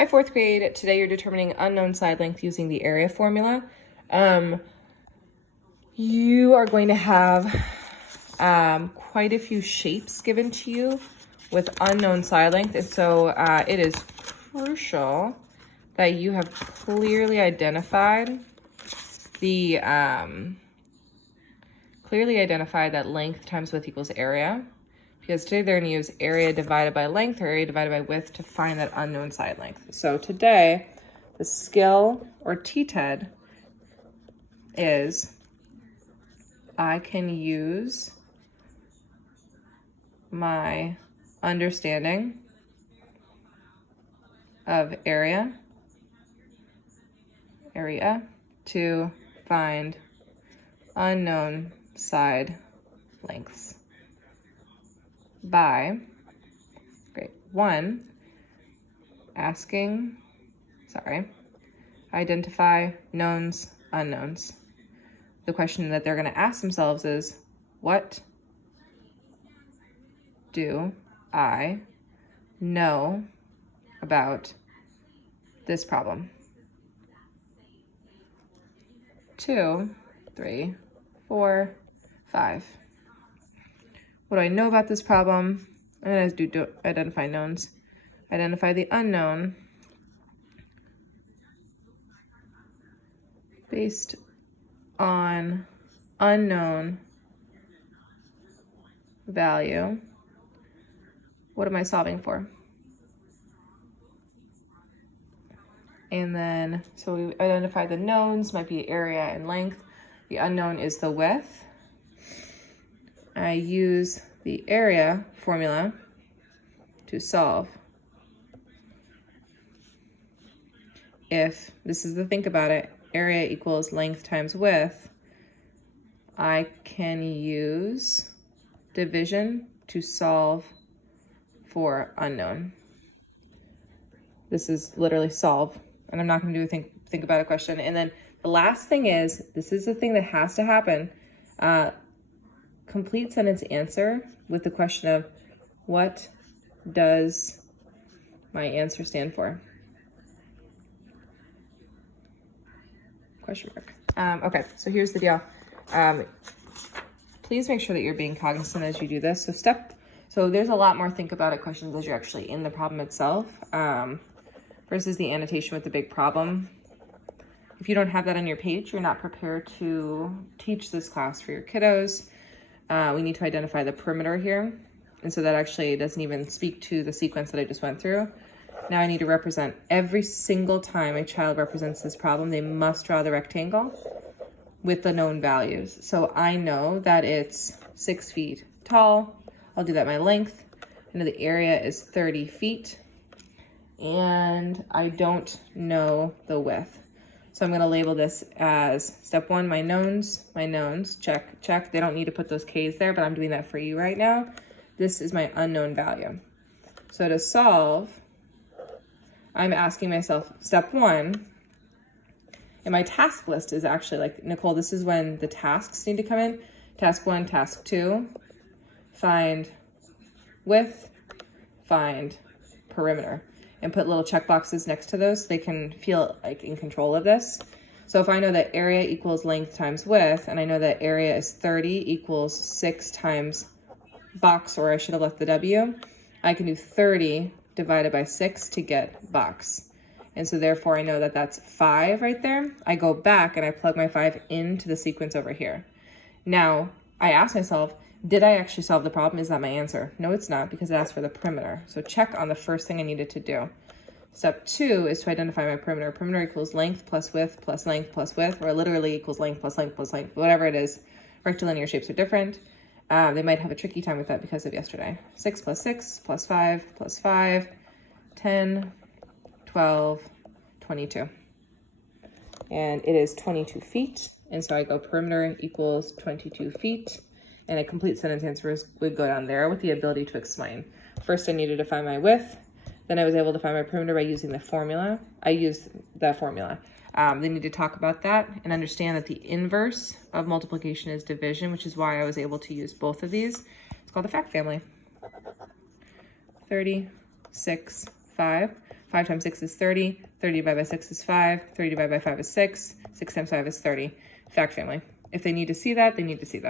Hi, fourth grade. Today you're determining unknown side length using the area formula. You are going to have quite a few shapes given to you with unknown side length, and so it is crucial that you have clearly identified that length times width equals area, because today they're going to use area divided by length or area divided by width to find that unknown side length. So today, the skill or TTED is I can use my understanding of area to find unknown side lengths by, identify knowns, unknowns. The question that they're going to ask themselves is, what do I know about this problem? 2, 3, 4, 5. What do I know about this problem? I'm going to do identify knowns. Identify the unknown based on unknown value. What am I solving for? And then, so we identify the knowns, might be area and length. The unknown is the width. I use the area formula to solve. If, this is the think about it, area equals length times width, I can use division to solve for unknown. This is literally solve, and I'm not going to do a think about a question. And then the last thing is, this is the thing that has to happen, complete sentence answer with the question of, what does my answer stand for? Question mark. Okay, so here's the deal. Please make sure that you're being cognizant as you do this. So there's a lot more think about it questions as you're actually in the problem itself, versus the annotation with the big problem. If you don't have that on your page, you're not prepared to teach this class for your kiddos. We need to identify the perimeter here. And so that actually doesn't even speak to the sequence that I just went through. Now I need to represent every single time a child represents this problem, they must draw the rectangle with the known values. So I know that it's 6 feet tall. I'll do that my length. I know the area is 30 feet. And I don't know the width. So I'm going to label this as step 1, my knowns, check. They don't need to put those K's there, but I'm doing that for you right now. This is my unknown value. So to solve, I'm asking myself, step 1, and my task list is actually like, Nicole, this is when the tasks need to come in. Task 1, task 2, find width, find perimeter. And put little check boxes next to those so they can feel like in control of this. So if I know that area equals length times width, and I know that area is 30 equals 6 times box, or I should have left the W, I can do 30 divided by 6 to get box. And so therefore I know that that's 5 right there. I go back and I plug my 5 into the sequence over here. Now I ask myself, did I actually solve the problem? Is that my answer? No, it's not, because it asked for the perimeter. So check on the first thing I needed to do. Step 2 is to identify my perimeter. Perimeter equals length plus width plus length plus width, or literally equals length plus length plus length, whatever it is. Rectilinear shapes are different. They might have a tricky time with that because of yesterday. 6 plus 6 plus 5 plus 5, 10, 12, 22. And it is 22 feet. And so I go perimeter equals 22 feet. And a complete sentence answer would go down there with the ability to explain. First, I needed to find my width. Then I was able to find my perimeter by using the formula. I used the formula. They need to talk about that and understand that the inverse of multiplication is division, which is why I was able to use both of these. It's called the fact family. 36, 5. 5 times 6 is 30. 30 divided by 6 is 5. 30 divided by 5 is 6. 6 times 5 is 30. Fact family. If they need to see that, they need to see that.